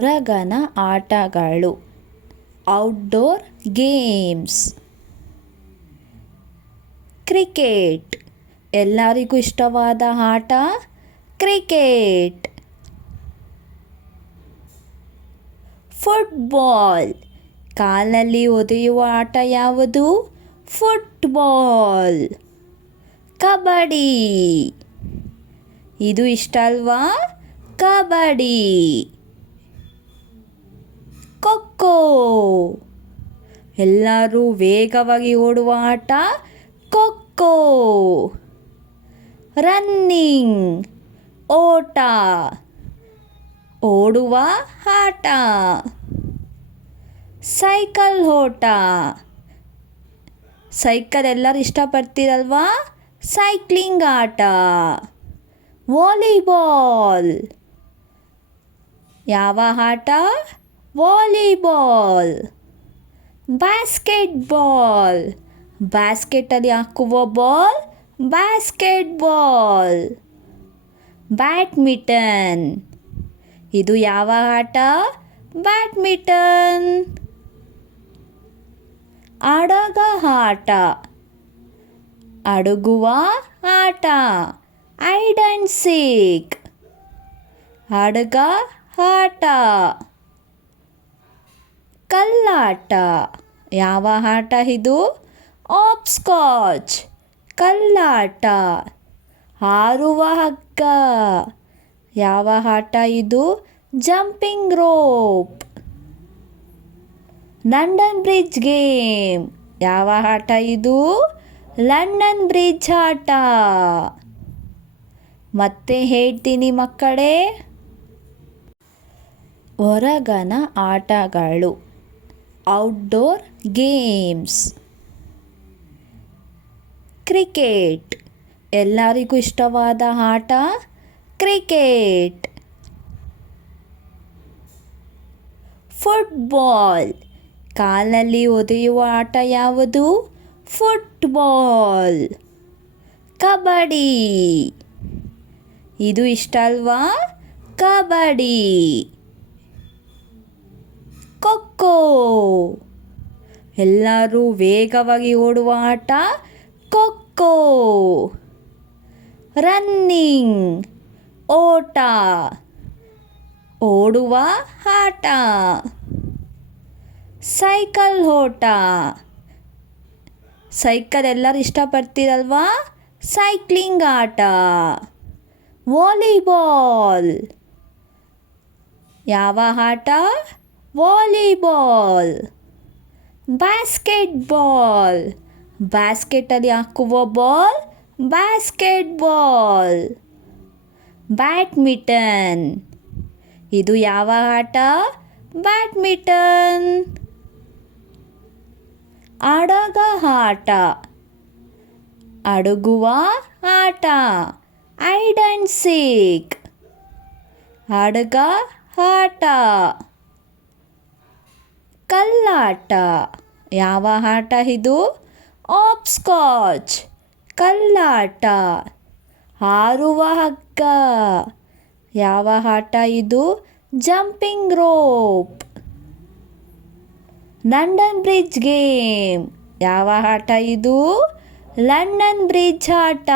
ಹೊರಗನ ಆಟಗಳು outdoor games. Cricket ಎಲ್ಲರಿಗೂ ಇಷ್ಟವಾದ ಆಟ ಕ್ರಿಕೆಟ್. ಫುಟ್ಬಾಲ್ ಕಾಲಲ್ಲಿ ಒದೆಯುವ ಆಟ ಯಾವುದು? ಫುಟ್ಬಾಲ್. ಕಬಡ್ಡಿ ಇದು ಇಷ್ಟ ಅಲ್ವಾ? ಕಬಡ್ಡಿ. ಖೋಖೋ ಎಲ್ಲರೂ ವೇಗವಾಗಿ ಓಡುವ ಆಟ ಖೋಖೋ. ರನ್ನಿಂಗ್ ಓಟ, ಓಡುವ ಆಟ. ಸೈಕಲ್ ಓಟ ಸೈಕಲ್ ಎಲ್ಲರೂ ಇಷ್ಟಪಡ್ತೀರಲ್ವಾ? ಸೈಕ್ಲಿಂಗ್ ಆಟ. ವಾಲಿಬಾಲ್ ಯಾವ ಆಟ? ವಾಲಿಬಾಲ್. ಬಾಸ್ಕೆಟ್ಬಾಲ್ ಬಾಸ್ಕೆಟಲ್ಲಿ ಹಾಕುವ ಬಾಲ್ ಬಾಸ್ಕೆಟ್ಬಾಲ್. ಬ್ಯಾಡ್ಮಿಂಟನ್ ಇದು ಯಾವ ಆಟ? ಬ್ಯಾಡ್ಮಿಂಟನ್. ಅಡಗ ಆಟ, ಅಡಗುವ ಆಟ. ಹೈಡ್ ಆ್ಯಂಡ್ ಸೀಕ್ ಅಡಗ ಆಟ. ಕಲ್ಲಾಟ ಯಾವ ಆಟ ಇದು? ಹಾಪ್ಸ್ಕಾಚ್ ಕಲ್ಲಾಟ. ಹಾರುವ ಹಗ್ಗ ಯಾವ ಆಟ ಇದು? Jumping rope. London bridge game ಯಾವ ಆಟ ಇದು? ಲಂಡನ್ ಬ್ರಿಡ್ಜ್ ಆಟ. ಮತ್ತೆ ಹೇಳ್ತೀನಿ ಮಕ್ಕಳೇ, ಹೊರಗನ ಆಟಗಳು ಔಟ್ಡೋರ್ ಗೇಮ್ಸ್. ಕ್ರಿಕೆಟ್ ಎಲ್ಲರಿಗೂ ಇಷ್ಟವಾದ ಆಟ ಕ್ರಿಕೆಟ್. ಫುಟ್ಬಾಲ್ ಕಾಲಲ್ಲಿ ಒದೆಯುವ ಆಟ ಯಾವುದು? ಫುಟ್ಬಾಲ್. ಕಬಡ್ಡಿ ಇದು ಇಷ್ಟ ಅಲ್ವಾ? ಕಬಡ್ಡಿ. ಖೋಖೋ ಎಲ್ಲರೂ ವೇಗವಾಗಿ ಓಡುವ ಆಟ ಖೋಖೋ. ರನ್ನಿಂಗ್ ಓಟ, ಓಡುವ ಆಟ. ಸೈಕಲ್ ಓಟ ಸೈಕಲ್ ಎಲ್ಲರೂ ಇಷ್ಟಪಡ್ತೀರಲ್ವಾ? ಸೈಕ್ಲಿಂಗ್ ಆಟ. ವಾಲಿಬಾಲ್ ಯಾವ ಆಟ? ವಾಲಿಬಾಲ್. ಬಾಸ್ಕೆಟ್ಬಾಲ್ ಬಾಸ್ಕೆಟಲ್ಲಿ ಹಾಕುವ ಬಾಲ್ ಬಾಸ್ಕೆಟ್ಬಾಲ್. ಬ್ಯಾಡ್ಮಿಂಟನ್ ಇದು ಯಾವ ಆಟ? ಬ್ಯಾಡ್ಮಿಂಟನ್. ಅಡಗ ಆಟ, ಅಡಗುವ ಆಟ. ಹೈಡ್ ಆ್ಯಂಡ್ ಸೀಕ್ ಅಡಗ ಆಟ. ಕಲ್ಲಾಟ ಯಾವ ಆಟ ಇದು? ಹಾಪ್ಸ್ಕಾಚ್ ಕಲ್ಲಾಟ. ಹಾರುವ ಹಗ್ಗ ಯಾವ ಆಟ ಇದು? Jumping rope. London bridge game ಯಾವ ಆಟ ಇದು? ಲಂಡನ್ ಬ್ರಿಡ್ಜ್ ಆಟ.